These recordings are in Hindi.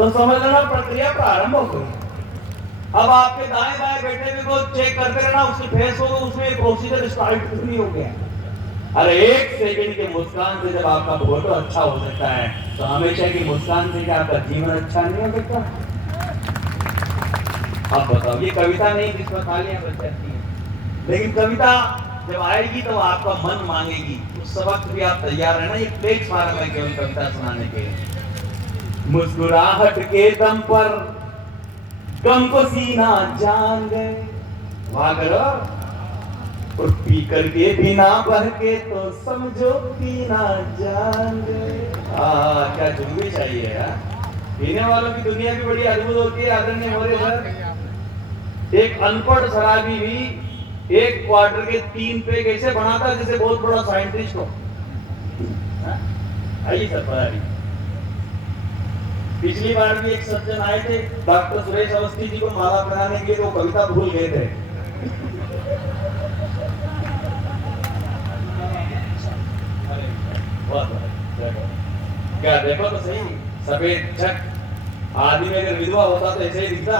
तो समझ लेना प्रक्रिया प्रारंभ हो गई। अब आपके दाएं बाएं बैठे हुए को चेक करते रहना, उसकी फेस होगा, उसमें प्रोसीजर स्टार्ट नहीं हो गया। अरे 1 सेकंड की मुस्कान से जब आपका फोटो अच्छा हो सकता है, तो हमेशा की मुस्कान से क्या आपका जीवन अच्छा नहीं हो सकता? अब बताओ, ये कविता नहीं जिसमें तालियां बज जाती हैं, लेकिन कविता जब आएगी तो आपका मन मांगेगी, उस वक्त भी आप तैयार रहना। ये प्लेटफॉर्म है केवल कविता सुनाने के। मुस्कुराहट के दम पर गम को सीना जान गए, वाह करो। और पी करके बिना बह के तो समझो पीना जान गए। क्या जुम्बी चाहिए यार। पीने वालों की दुनिया भी बड़ी अद्भुत होती है आदरणीय मोरे सर। एक अनपढ़ शराबी भी 1 क्वार्टर के 3 पेग ऐसे बनाता जैसे बहुत बड़ा साइंटिस्ट हो। आइए सर पधारिए। पिछली बार भी एक सज्जन आए थे, डॉक्टर सुरेश अवस्थी जी को माला पहनाने के लिए, वो कविता भूल गए थे। क्या देखो तो सही, सफेद छक आदमी अगर विधवा होता तो ऐसे ही दिखता।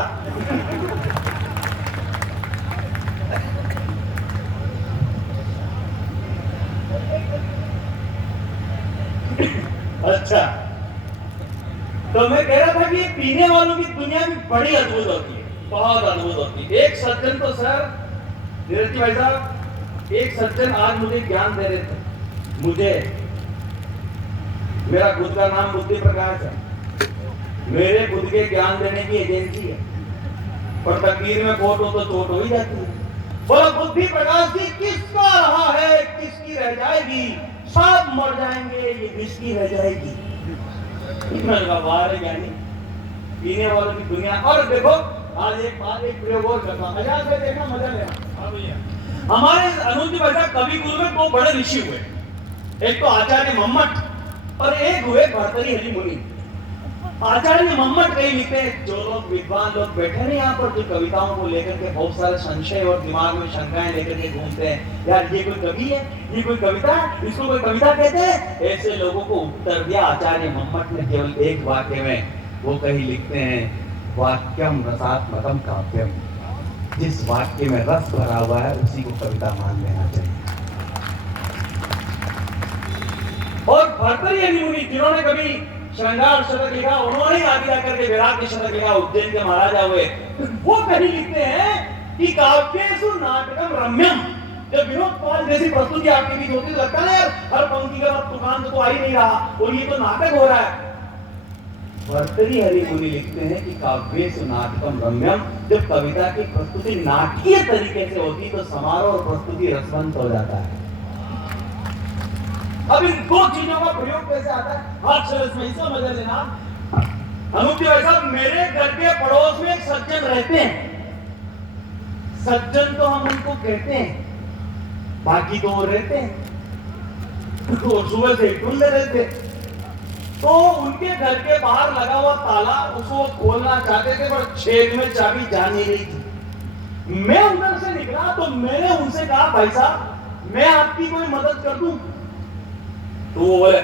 अच्छा, तो मैं कह रहा था कि पीने वालों की दुनिया भी बड़ी अद्भुत होती है, बहुत अद्भुत होती है। एक सज्जन तो सर नीरज भाई साहब, एक सज्जन आज मुझे ज्ञान दे रहे थे। मुझे, मेरा खुद का नाम बुद्धि प्रकाश है, मेरे खुद के ज्ञान देने की एजेंसी है, पर तकदीर में फोटो तो चोट हो ही जाती है। बोला बुद्धि प्रकाश जी, किसका रहा है किसकी रह जाएगी, सब मर जाएंगे, ये किसकी रह जाएगी। ज्ञानी पीने वालों की दुनिया। और देखो आज एक प्रयोग और करता हूं, मजा से देखना, मजा लेना। हमारे अनुज भाषा कवि कुल में 2 बड़े ऋषि हुए, एक तो आचार्य मम्मट और एक हुए भर्तृहरि हरि मुनि। आचार्य मम्मट कहीं लिखते हैं, जो लोग विद्वान लोग बैठे नहीं यहाँ पर, जो कविताओं को लेकर के बहुत सारे संशय और दिमाग में शंकाएं लेकर के घूमते हैं, यार ये कोई कवि है, ये कोई कविता है, इसको कोई कविता कहते हैं, ऐसे लोगों को उत्तर दिया आचार्य मम्मट ने केवल एक वाक्य में। वो कहीं लिखते हैं, वाक्यम रसात्मकम काव्यम, जिस वाक्य में रस भरा हुआ है उसी को कविता मान लेना चाहिए। और भर्तृहरि हरि मुनि जिन्होंने कभी श्रृंगार शतक लिखा, उन्होंने आगे जाकर के वैराग्य शतक लिखा, उज्जैन के महाराजा हुए, वो कहीं लिखते हैं कि काव्येषु नाटकम रम्यम। जब विनोद पाल जैसी प्रस्तुति आपके बीच होती तो लगता है यार हर पंक्ति का दुकान तो आ ही नहीं रहा और ये तो नाटक हो रहा है। भर्तृहरि हरि मुनि लिखते हैं कि काव्येषु नाटकम रम्यम, जब कविता की प्रस्तुति नाटकीय तरीके से होती तो समारोह और प्रस्तुति रसवंत हो जाता है। अब इन 2 चीजों का प्रयोग कैसे आता है, हाथ में इसका मजा लेना। अनुज भाई साहब, मेरे घर के पड़ोस में एक सज्जन रहते हैं। सज्जन तो हम उनको कहते हैं, बाकी तो वो रहते हैं, तो सुबह से ढूंढते रहते। तो उनके घर के बाहर लगा हुआ ताला, उसको खोलना चाहते थे पर छेद में चाबी जा नहीं रही थी। मैं उधर से निकला तो मैंने उनसे कहा, भाई साहब मैं आपकी कोई मदद कर दूं? तो वो बोले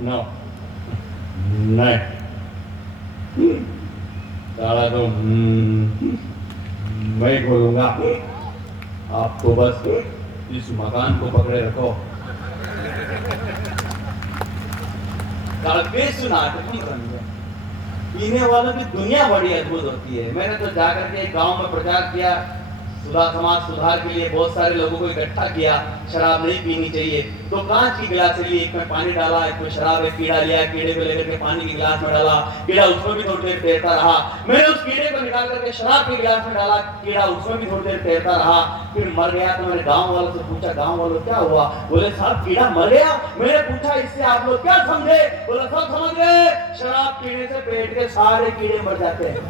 नो, नहीं, ताला तो मैं खोलूंगा, आप तो बस इस मकान को पकड़े रखो। पीने वालों की दुनिया बड़ी अद्भुत होती है। मैंने तो जाकर के एक गांव में प्रचार किया, समाज सुधार के लिए बहुत सारे लोगों को इकट्ठा किया, शराब नहीं पीनी चाहिए। तो कांच की गिलास ली, एक में पानी डाला, एक में शराब, एक कीड़ा लिया, कीड़े को लेकर के पानी के गिलास में डाला, कीड़ा उसमें भी थोड़ी देर तैरता रहा। मैंने उस कीड़े को निकाल करके शराब के गिलास में डाला, कीड़ा उसमें भी थोड़ी देर तैरता रहा, फिर मर गया। तो मैंने गाँव वालों से पूछा, गाँव वालों क्या हुआ? बोले साहब कीड़ा मर गया। मैंने पूछा इससे आप लोग क्या समझे? बोला सब समझ गए, शराब पीने से पेट के सारे कीड़े मर जाते हैं।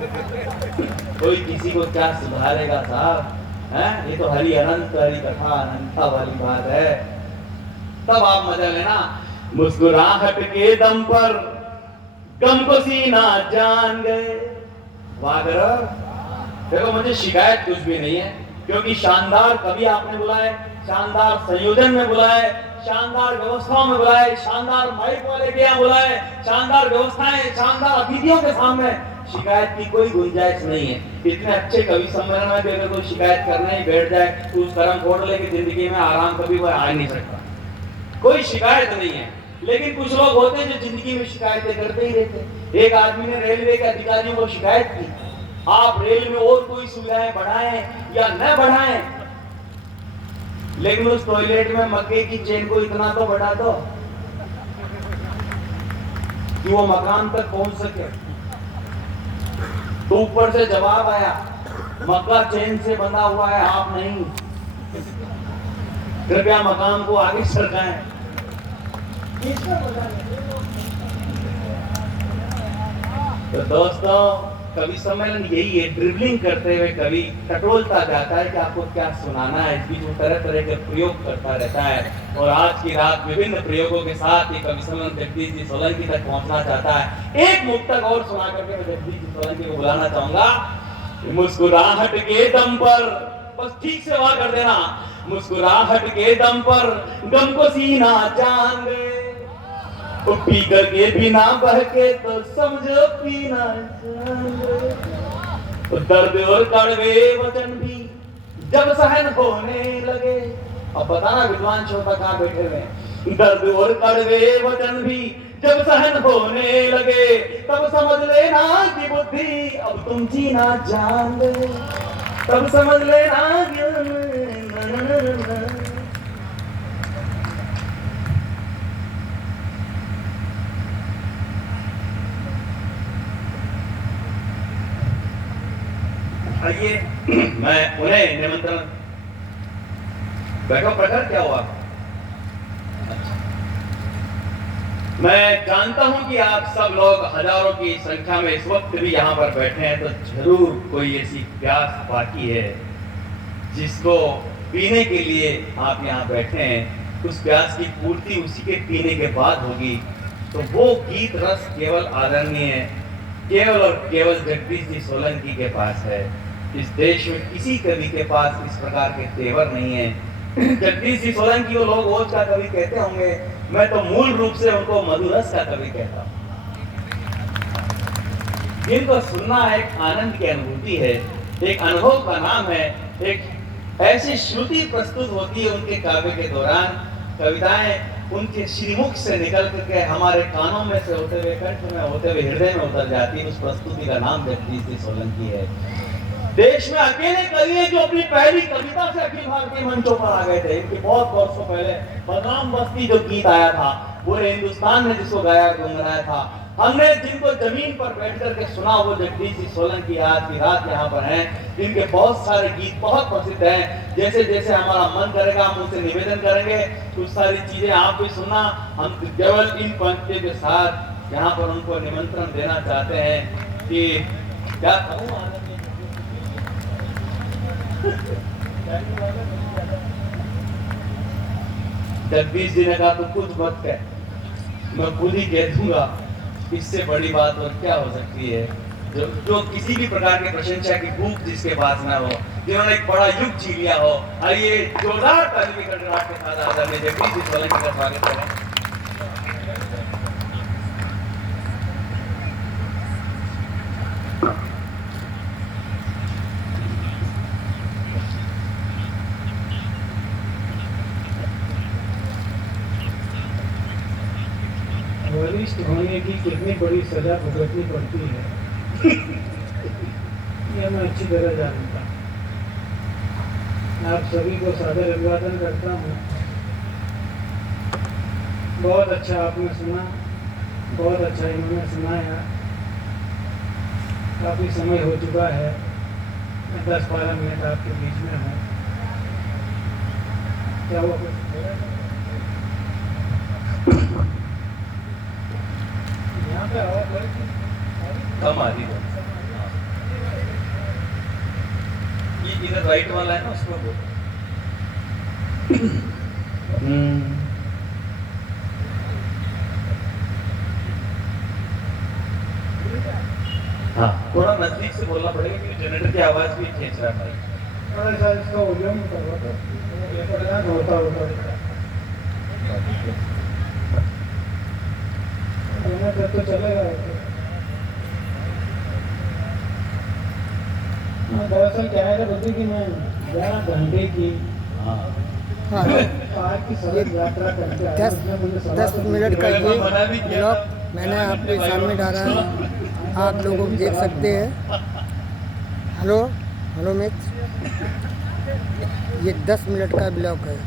कोई किसी को क्या सुधारेगा साहब, ये तो हरि अनंत हरि कथा अनंता वाली बात है। तब आप मजा लेना। मुस्कुराहट के दम पर गम को सीना जान गए, वाह करो। देखो मुझे शिकायत कुछ भी नहीं है, क्योंकि शानदार कवि आपने बुलाए, शानदार संयोजन में बुलाए, शानदार व्यवस्थाओं में बुलाए, शानदार माइक वाले के यहाँ बुलाए, शानदार व्यवस्थाएं, शानदार अतिथियों के सामने, शिकायत की कोई गुंजाइश नहीं है। इतने अच्छे कवि सम्मेलन में भी अगर कोई शिकायत करने ही बैठ जाए तो उस कर्म फोड़ लेके जिंदगी में आराम कभी वह आ ही नहीं सकता, कोई शिकायत नहीं है। लेकिन कुछ लोग होते हैं जो जिंदगी में शिकायतें करते ही रहते। एक आदमी ने रेलवे के अधिकारियों को शिकायत की, आप रेल में और कोई सुविधाएं बढ़ाएं या न बढ़ाएं, लेकिन उस टॉयलेट में मक्के की चेन को इतना तो बढ़ा दो कि वो मकान तक पहुंच सके। तो ऊपर से जवाब आया, मक्का चेन से बंधा हुआ है, आप नहीं, कृपया मकान को आगे सरकाएं। तो दोस्तों, कवि सम्मेलन यही है, ड्रिबलिंग करते हुए कवि टटोलता जाता है कि आपको क्या सुनाना है। इस बीच में तरह तरह के प्रयोग करता रहता है और आज की रात विभिन्न प्रयोगों के साथ ये कवि सम्मेलन जगदीश जी सोलंकी तक पहुंचना चाहता है। एक मुक्तक और सुना करके मैं जगदीश जी सोलंकी को बुलाना चाहूंगा। मुस्कुराहट के दम पर, बस ठीक से वाह कर देना, मुस्कुराहट के दम पर गम को सीना जान गए, पी करके बिना बहके तो समझो पीना जान गए, दर्द और कड़वे वचन भी जब सहन होने लगे। अब बताना विद्वान श्रोता कहाँ बैठे हुए, दर्द और कड़वे वचन भी जब सहन होने लगे, तब समझ लेना कि बुद्धि अब तुम जीना जान गए, तब समझ लेना आइए मैं उन्हें निमंत्रण। बैठो प्रखर, क्या हुआ? अच्छा। मैं जानता हूं कि आप सब लोग हजारों की संख्या में इस वक्त भी यहाँ पर बैठे हैं, तो जरूर कोई ऐसी प्यास बाकी है जिसको पीने के लिए आप यहाँ बैठे हैं। उस प्यास की पूर्ति उसी के पीने के बाद होगी। तो वो गीत रस केवल आदरणीय केवल और केवल जगदीश जी सोलंकी के पास है। इस देश में किसी कवि के पास इस प्रकार के तेवर नहीं है। जगदीश जी सोलंकी को लोग ओज का कवि कहते होंगे, मैं तो मूल रूप से उनको मधुरस का कवि कहता हूँ। जिनको सुनना एक आनंद की अनुभूति है, एक अनुभव का नाम है, एक ऐसी श्रुति प्रस्तुत होती है उनके काव्य के दौरान, कविताएं उनके श्रीमुख से निकल करके हमारे कानों में से होते हुए, कंठ में होते हुए हृदय में उतर जाती है। उस प्रस्तुति का नाम जगदीश जी सोलंकी है। देश में अकेले कवि हैं जो अपनी पहली कविता से अखिल भारतीय मंचों पर आ गए थे। इनके बहुत वर्षों पहले बदनाम बस्ती जो गीत आया था, पूरे हिंदुस्तान ने जिसको गाया गुनगुनाया था, हमने जिनको जमीन पर बैठ करके सुना, वो जगदीश जी सोलंकी आज की रात यहाँ पर हैं। जिनके बहुत सारे गीत बहुत प्रसिद्ध हैं। जैसे जैसे हमारा मन करेगा हम उनसे निवेदन करेंगे, कुछ सारी चीजें आप भी सुनना। हम केवल इन पंक्तियों के साथ यहाँ पर उनको निमंत्रण देना चाहते हैं कि क्या कहूँ, जगदीश जी ने कहा तो कुछ मत कह, मैं खुद ही कह दूंगा। इससे बड़ी बात और क्या हो सकती है? जो किसी भी प्रकार के प्रशंसा की भूख जिसके पास ना हो, जिन्होंने एक बड़ा युग जी लिया हो। आइए जोरदार ताली के साथ आदरणीय जगदीश जी सोलंकी का स्वागत करें। वरिष्ठ होने की कितनी बड़ी सजा भुगतनी पड़ती है यह मैं अच्छी तरह जानता। आप सभी को सादर अभिवादन करता हूँ। बहुत अच्छा आपने सुना, बहुत अच्छा इन्होंने सुनाया। काफ़ी समय हो चुका है, मैं 10-12 मिनट आपके बीच में हूँ। क्या हुआ? कम आ रही है, ये इधर राइट वाला है ना, उसको हाँ, थोड़ा नजदीक से बोलना पड़ेगा क्योंकि जनरेटर की आवाज भी खींच रहा है। थोड़ा सा इसका वॉल्यूम होता देना कर तो चलेगा। दरअसल क्या है बच्चे कि मैं 11 घंटे की हाँ पहाड़ की सड़क यात्रा करके आया, उसने मुझे 10 मिनट का ये मना भी किया। ब्लॉग मैंने आपके सामने डाला है, आप लोग देख सकते हैं। हेलो हेलो मित्र, ये 10 मिनट का ब्लॉग है।